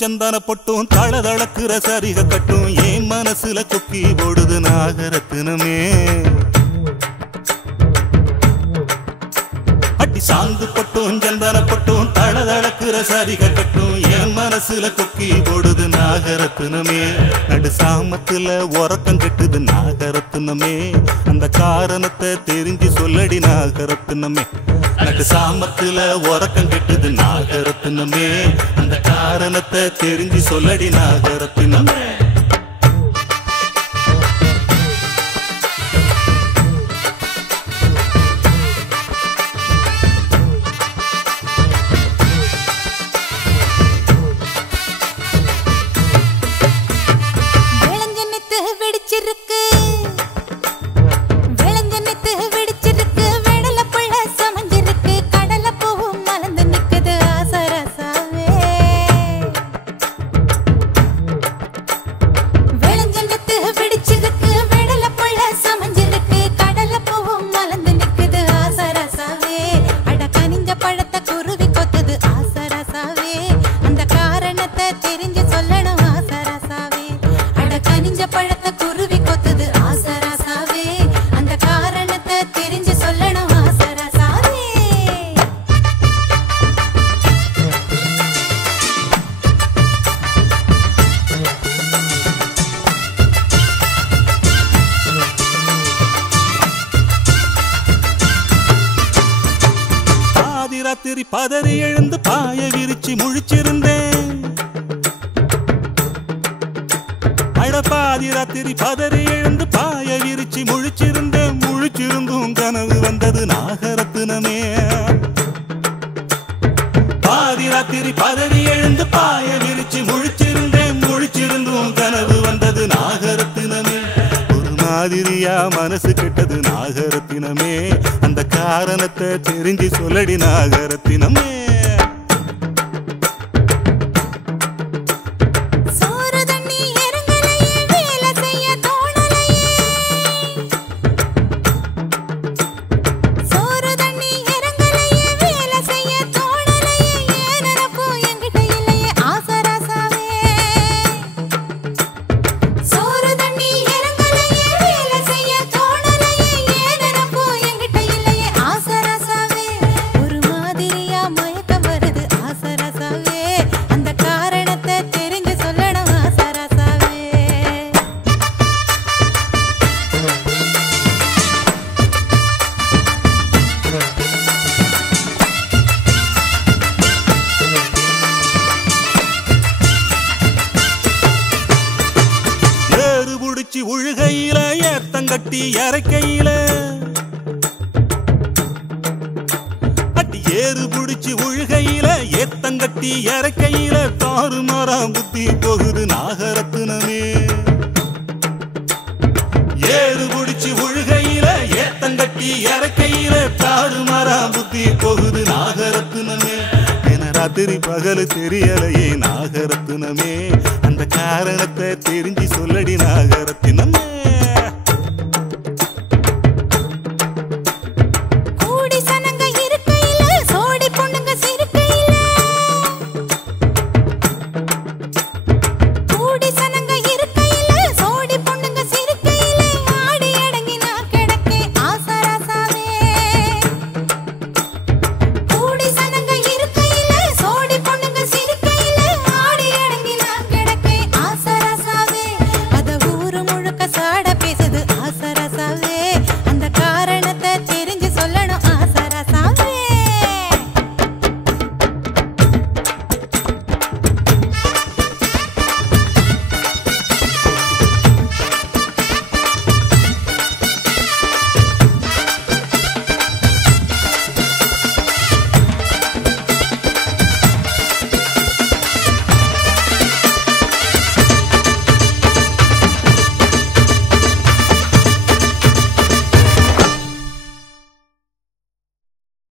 சந்தன பொட்டும் தளதளக்குற சரிக கட்டும் என் மனசுல கொக்கி போடுது நாகரத்தினமே. அடி சாந்து பொட்டும் சந்தன பொட்டும் தளதளக்குற சரிக கட்டும் என் மனசுல கொக்கி போடுது நாகரத்தினமே. நடு சாமத்துல உறக்கம் கெட்டுது நாகரத்தினமே. அந்த காரணத்தை தெரிஞ்சு சொல்லடி நாகரத்தினமே. நடு சாமத்துல உறக்கம் கெட்டுது நாகரத்தினமே. அந்த காரணத்தை தெரிஞ்சு சொல்லடி நாகரத்தினமே. ராத்திரி பதறி எழுந்து பாய விரிச்சு முழிச்சிருந்தேன். அடப்பாதி ராத்திரி பதறி எழுந்து பாய விரிச்சு முழிச்சிருந்தேன். முழிச்சிருந்தும் கனவு வந்தது நாகரத்தினமே. பாதி ராத்திரி பதறி எழுந்து பாய விரிச்சு முழிச்சிருந்தேன். முழிச்சிருந்தும் கனவு வந்தது நாகரத்தினமே. ஒரு மாதிரியா மனசு கெட்டது நாகரத்தினமே. அந்த காரணத்தை தெரிஞ்சு சொல்லடி நாகரத்தினமே. உழுகையில ஏத்தங்கட்டி இறக்கையில அட்டி ஏறு புடிச்சு உழுகையில ஏத்தங்கட்டி இறக்கையில தாறுமாறாம் புத்தி போகுது நாகரத்தினமே. ஏறு புடிச்சு உழுகையில ஏத்தங்கட்டி இறக்கையில தாறுமாறாம் புத்தி போகுது நாகரத்தினமே. என ராத்திரி பகல் தெரியலையே நாகரத்தினமே. அந்த காரணத்தை தெரிஞ்சு சொல்லடி நாகரத்தினம்.